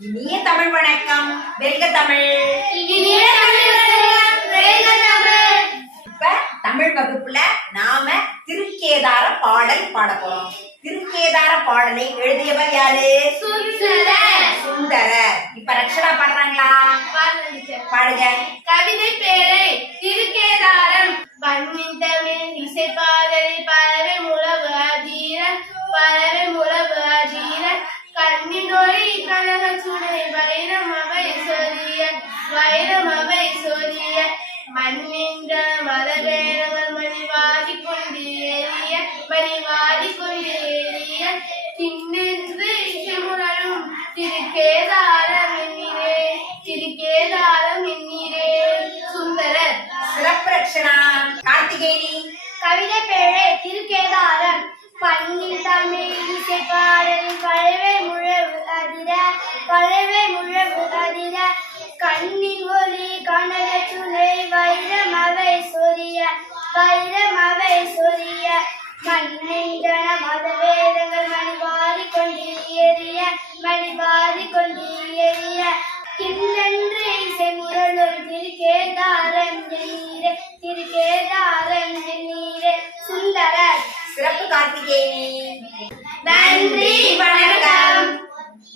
இனிய தமிழ் வணக்கம். வெல்க தமிழ். இனிய தமிழ் வணக்கம். வெல்க தமிழ். இப்ப தமிழ் வகுப்புல நாம திருக்கேதார பாடல் பாட போறோம். திருக்கேதார பாடலை எழுதியவர் யாரு? சுந்தரர். இப்ப ரக்ஷனா பாடுறாங்களா? பாடுங்க. கவிதை பேரை திருக்கேதாரம். பண்ணின் தமிழ் இசை பாடலை பறவை முழவு அதீர பறவை முழவு அதீர கண்ணின் ஒளி கனக சுடை வைரம் அவை சொரிய வைரம் அவை சொரிய மண்ணின்ற மதவேரங்கள் மணிவாடி கொண்டு எரிய மணிவாடி கொண்டு எரிய திண்ணென்று இசைமுழலும் திருக்கேதாரம் எண்ணிரே திருக்கேதாரம் எண்ணிரே. சுந்தரர். சிறப்பு ரக்ஷனா. கார்த்திகேயனி. கவிதை பேழை திருக்கேதாரம். பண்ணின் தமிழ் இசை பாடலில் பறவை முழவு அதிர பறவை முழவு அதிர கண்ணின் ஒளி கனக சுனை வைரம் அவை சொரிய வைரம் அவை சொரிய மண்ணின்றன மதவேதங்கள் மணிவாரி கொண்டு எரிய மணிவாரி கொண்டு எரிய கிண்ணென்று இசை முரளொரு திருக்கேதாரம் எண்ணிய